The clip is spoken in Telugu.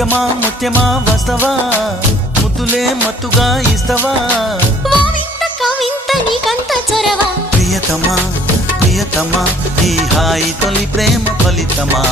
ముత్యమా ముత్యమా వస్తవా ముద్దులే మత్తుగా ఇస్తవా వావింత కవింత నీకంత చొరవ ప్రియతమా ప్రియతమా ఈ హాయి తొలి ప్రేమ ఫలితమా